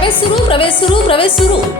प्रवेश सुरू प्रवेश सुरू प्रवेश सुरू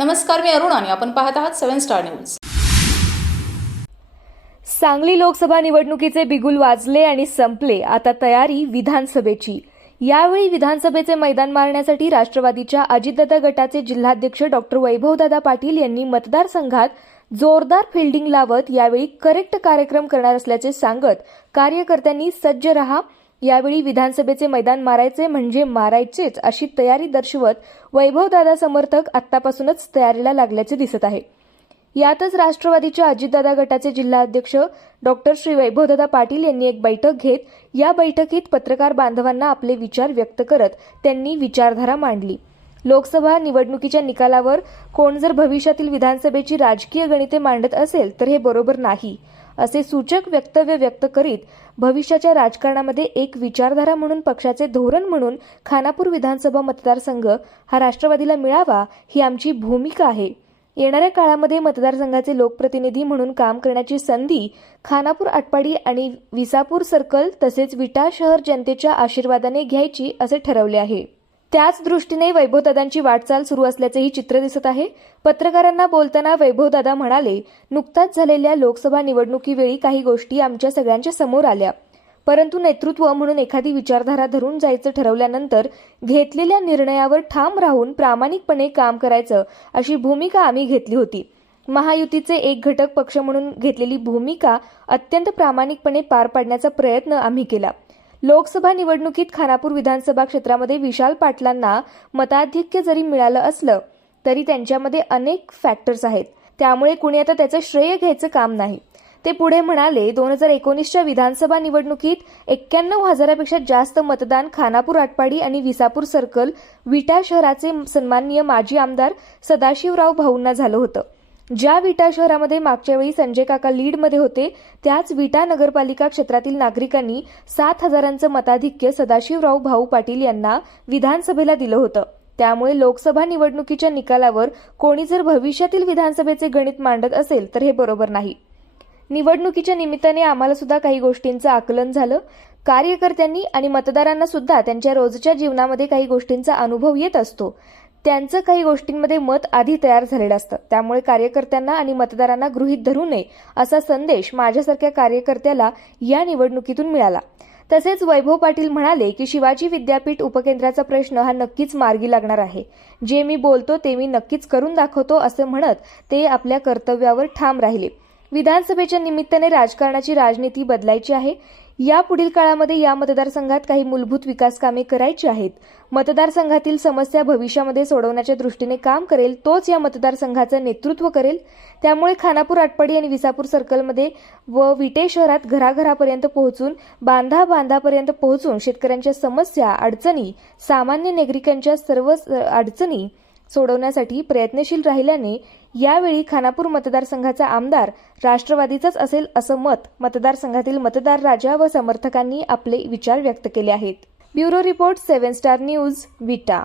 नमस्कार मी अरुण आणि आपण पाहत आहात Seven Star News. Sangli Lok Sabha निवडणुकीचे बिगुल वाजले आणि संपले. आता तयारी विधानसभेची. यावेळी विधानसभेचे मैदान मारण्यासाठी राष्ट्रवादीच्या अजितदादा गटाचे जिल्हाध्यक्ष डॉक्टर वैभवदादा पाटील यांनी मतदारसंघात जोरदार फिल्डिंग लावत यावेळी करेक्ट कार्यक्रम करणार असल्याचे सांगत कार्यकर्त्यांनी सज्ज रहा यावेळी विधानसभेचे मैदान मारायचे म्हणजे मारायचेच अशी तयारी दर्शवत वैभवदादा समर्थक आत्तापासूनच तयारीला लागल्याचे दिसत आहे. यातच राष्ट्रवादीच्या अजितदादा गटाचे जिल्हाध्यक्ष डॉक्टर श्री वैभवदादा पाटील यांनी एक बैठक घेत या बैठकीत पत्रकार बांधवांना आपले विचार व्यक्त करत त्यांनी विचारधारा मांडली. लोकसभा निवडणुकीच्या निकालावर कोण जर भविष्यातील विधानसभेची राजकीय गणिते मांडत असेल तर हे बरोबर नाही. असे सूचक वक्तव्य व्यक्त करीत भविष्याच्या राजकारणामध्ये एक विचारधारा म्हणून पक्षाचे धोरण म्हणून खानापूर विधानसभा मतदारसंघ हा राष्ट्रवादीला मिळावा ही आमची भूमिका आहे. येणाऱ्या काळामध्ये मतदारसंघाचे लोकप्रतिनिधी म्हणून काम करण्याची संधी खानापूर आटपाडी आणि विसापूर सर्कल तसेच विटा शहर जनतेच्या आशीर्वादाने घ्यायची असे ठरवले आहे. त्याच दृष्टीने वैभवदादांची वाटचाल सुरू असल्याचेही चित्र दिसत आहे. पत्रकारांना बोलताना वैभवदादा म्हणाले नुकताच झालेल्या लोकसभा निवडणुकीवेळी काही गोष्टी आमच्या सगळ्यांच्या समोर आल्या. परंतु नेतृत्व म्हणून एखादी विचारधारा धरून जायचं ठरवल्यानंतर घेतलेल्या निर्णयावर ठाम राहून प्रामाणिकपणे काम करायचं अशी भूमिका आम्ही घेतली होती. महायुतीचे एक घटक पक्ष म्हणून घेतलेली भूमिका अत्यंत प्रामाणिकपणे पार पाडण्याचा प्रयत्न आम्ही केला. लोकसभा निवडणुकीत खानापूर विधानसभा क्षेत्रामध्ये विशाल पाटलांना मताधिक्य जरी मिळालं असलं तरी त्यांच्यामध्ये अनेक फॅक्टर्स आहेत. त्यामुळे कुणी आता त्याचं श्रेय घ्यायचं काम नाही. ते पुढे म्हणाले दोन हजार एकोणीसच्या विधानसभा निवडणुकीत एक्क्याण्णव हजारापेक्षा जास्त मतदान खानापूर आटपाडी आणि विसापूर सर्कल विटा शहराचे सन्माननीय माजी आमदार सदाशिवराव भाऊंना झालं होतं. ज्या विटा शहरामध्ये मागच्या वेळी संजय काका लीडमध्ये होते त्याच विटा नगरपालिका क्षेत्रातील नागरिकांनी सात हजारांचं मताधिक्य सदाशिवराव भाऊ पाटील यांना विधानसभेला दिलं होतं. त्यामुळे लोकसभा निवडणुकीच्या निकालावर कोणी जर भविष्यातील विधानसभेचे गणित मांडत असेल तर हे बरोबर नाही. निवडणुकीच्या निमित्ताने आम्हाला सुद्धा काही गोष्टींचं आकलन झालं. कार्यकर्त्यांनी आणि मतदारांना सुद्धा त्यांच्या रोजच्या जीवनामध्ये काही गोष्टींचा अनुभव येत असतो. त्यांचं काही गोष्टींमध्ये मत आधी तयार झालेलं असतं. त्यामुळे कार्यकर्त्यांना आणि मतदारांना गृहीत धरू नये असा संदेश माझ्यासारख्या कार्यकर्त्याला या निवडणुकीतून मिळाला. तसेच वैभव पाटील म्हणाले की शिवाजी विद्यापीठ उपकेंद्राचा प्रश्न हा नक्कीच मार्गी लागणार आहे. जे मी बोलतो ते मी नक्कीच करून दाखवतो असं म्हणत ते आपल्या कर्तव्यावर ठाम राहिले. विधानसभेच्या निमित्ताने राजकारणाची राजनीती बदलायची आहे. या पुढील काळामध्ये या मतदारसंघात काही मूलभूत विकास कामे करायची आहेत. मतदारसंघातील समस्या भविष्यामध्ये सोडवण्याच्या दृष्टीने काम करेल तोच या मतदारसंघाचं नेतृत्व करेल. त्यामुळे खानापूर आटपाडी आणि विसापूर सर्कलमध्ये व विटे शहरात घराघरापर्यंत पोहोचून बांधा बांधापर्यंत पोहोचून शेतकऱ्यांच्या समस्या अडचणी सामान्य नागरिकांच्या सर्व अडचणी सोडवण्यासाठी प्रयत्नशील राहिल्याने यावेळी खानापूर मतदारसंघाचा आमदार राष्ट्रवादीचाच असेल असं मत मतदारसंघातील मतदार राजा व समर्थकांनी आपले विचार व्यक्त केले आहेत. Bureau report Seven Star News Vita.